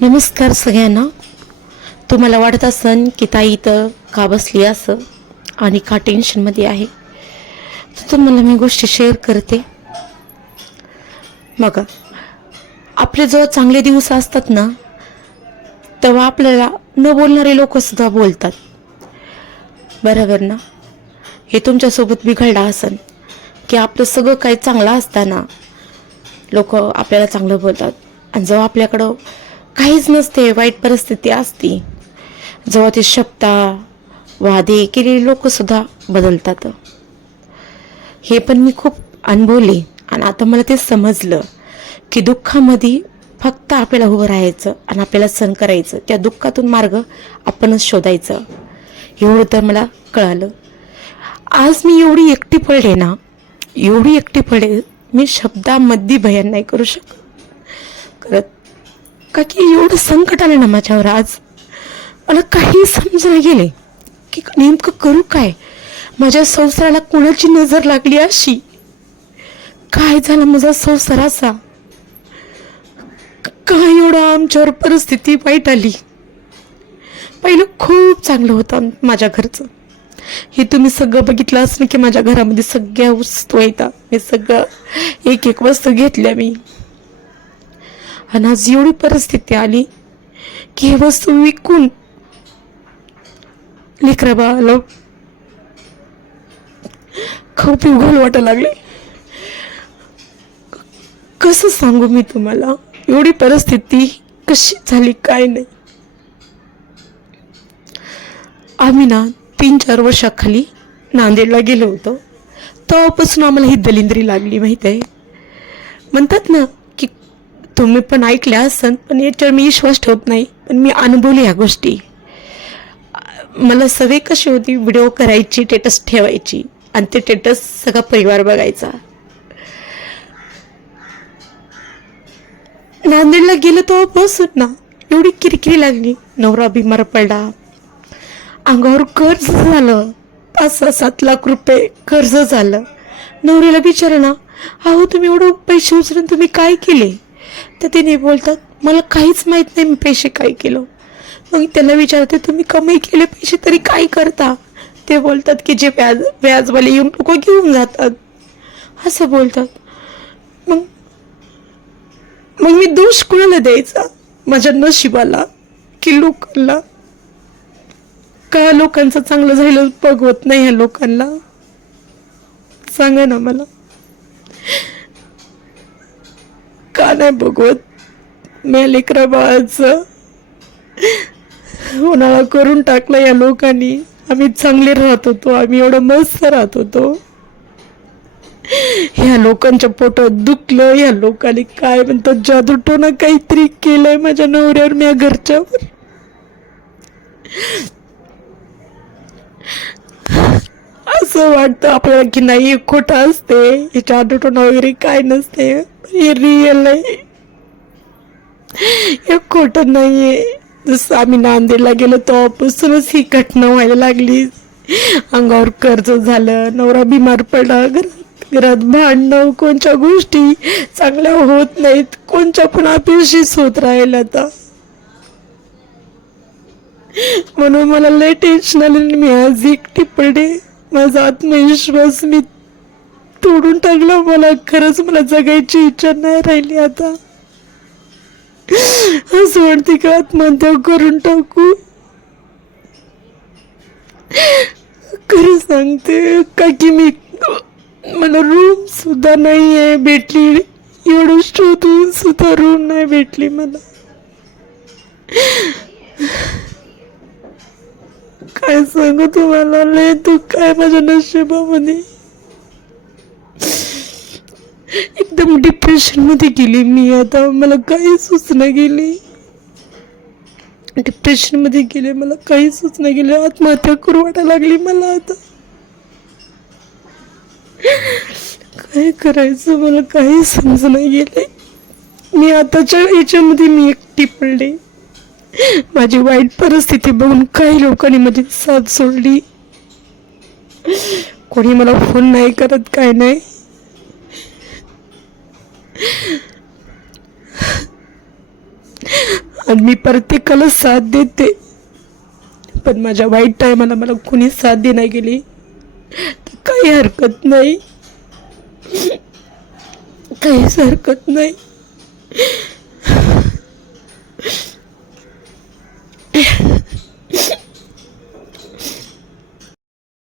नमस्कार सगळ्यांना. तुम्हाला वाटत असन की ताई इथं का बसली असं आणि का टेन्शनमध्ये आहे, तर तुम्हाला मी गोष्टी शेअर करते. बघा, आपले जेव्हा चांगले दिवस असतात ना, तेव्हा आपल्याला न बोलणारे लोक सुद्धा बोलतात, बरोबर ना. हे तुमच्यासोबत बिघडलं असन की आपलं सगळं काही चांगलं असताना लोक आपल्याला चांगलं बोलतात, आणि जेव्हा आपल्याकडं काहीच नसते, वाईट परिस्थिती असती, जेव्हा ते शब्दा वादे केलेले लोक सुद्धा बदलतात. हे पण मी खूप अनुभवले, आणि आता मला ते समजलं की दुःखामध्ये फक्त आपल्याला उभं राहायचं आणि आपल्याला सहन करायचं, त्या दुःखातून मार्ग आपणच शोधायचं. एवढं तर मला कळालं. आज मी एवढी एकटी पडले ना, एवढी एकटी पडले, मी शब्दामध्ये बयान नाही करू करत, का की एवढं संकट आलं ना माझ्यावर. आज मला काही समजून गेले की नेमकं करू काय. माझ्या संसाराला कोणाची नजर लागली अशी, काय झालं माझा संसार असा, काय एवढं आमच्यावर परिस्थिती वाईट आली. पहिलं खूप चांगलं होतं माझ्या घरचं. हे तुम्ही सगळं बघितलं असं की माझ्या घरामध्ये सगळ्या वस्तू येतात, मी सगळं एक एक वस्तू घेतल्या मी. आणि आज एवढी परिस्थिती आली की हे वस्तू विकून लेकरा बाळाला खाऊ पिऊ घालू वाटायला लागले. कसं सांगू मी तुम्हाला, एवढी परिस्थिती कशी झाली काय नाही. आम्ही ना 3-4 वर्षाखाली नांदेडला गेलो होतो, तेव्हापासून आम्हाला ही दलिंद्री लागली, माहिती आहे. म्हणतात ना की तुम्ही पण ऐकल्या असन, पण याच्यावर मी विश्वास ठेवत नाही, पण मी अनुभवली ह्या गोष्टी. मला सवय कशी होती, व्हिडिओ करायची, स्टेटस ठेवायची, आणि ते स्टेटस सगळा परिवार बघायचा. नांदेडला गेलो तेव्हापासून ना एवढी किरकिरी लागली. नवरा बिमार पडला, अंगावर कर्ज झालं, 5-7 लाख रुपये कर्ज झालं. नवऱ्याला विचारा ना, अहो तुम्ही एवढं पैसे उचलून तुम्ही काय केले, तर ते नाही बोलतात मला काहीच माहीत नाही मी पैसे काय केलं. मग त्याला विचारते तुम्ही कमाई केले पैसे तरी काय करता, ते बोलतात की जे व्याजवाले येऊन लोक घेऊन जातात, असं बोलतात. मग मग मी दोष कुणाला द्यायचा, माझ्या नशिबाला की लोकांना. का लोकांचं चांगलं झालं बघवत नाही ह्या लोकांना, सांगा ना मला, का नाही बघवत. मी लेकरा बाळाचं उन्हाळा करून टाकला या लोकांनी. आम्ही चांगले राहत होतो, आम्ही एवढं मस्त राहत होतो, ह्या लोकांच्या पोटात दुखलं. ह्या लोकांनी काय म्हणतात जादूटोना काहीतरी केलंय माझ्या नवऱ्यावर, माझ्या घरच्यावर. असं वाटतं आपल्याला की नाही हे खोटं असते, हे जादूटोना वगैरे काय नसते, हे रिअल आहे, हे खोटं नाहीये. जसं आम्ही नांदेडला गेलो तेव्हापासूनच ही घटना व्हायला लागली. अंगावर कर्ज झालं, नवरा बिमार पडला, घरात भांडणं, कोणत्या गोष्टी चांगल्या होत नाहीत, कोणत्या पण अपेक्षित होत राहिलं. आता म्हणून मला लय टेन्शन आलं. मी आज एकटी पडे, माझा आत्मविश्वास मी तोडून टाकला. मला खरंच मला जगायची इच्छा नाही राहिली. आता असं वाटते का आत्महत्या करून टाकू. खरं सांगते का की मी मला रूम सुद्धा नाहीये भेटली, एवढं शोधून सुद्धा रूम नाही भेटली मला. काय सांगू तुम्हाला, लय दुःख आहे माझ्या नशिबामध्ये. एकदम डिप्रेशन मध्ये गेली मी. आता मला काही सुचना गेली, डिप्रेशन मध्ये गेले, मला काही सुचना गेले, आत्महत्या करू वाटायला लागली मला. आता काय करायचं मला काही समजना गेले. मी आताच्या याच्यामध्ये मी एकटी पडले. माझी वाईट परिस्थिती बघून काही लोकांनी माझी साथ सोडली, कोणी मला फोन नाही करत, काय नाही. आणि मी प्रत्येकाला साथ देते, पण माझ्या वाईट टायमाला मला कुणी साथ दे नाही गेली तर काही हरकत नाही, काहीच हरकत नाही.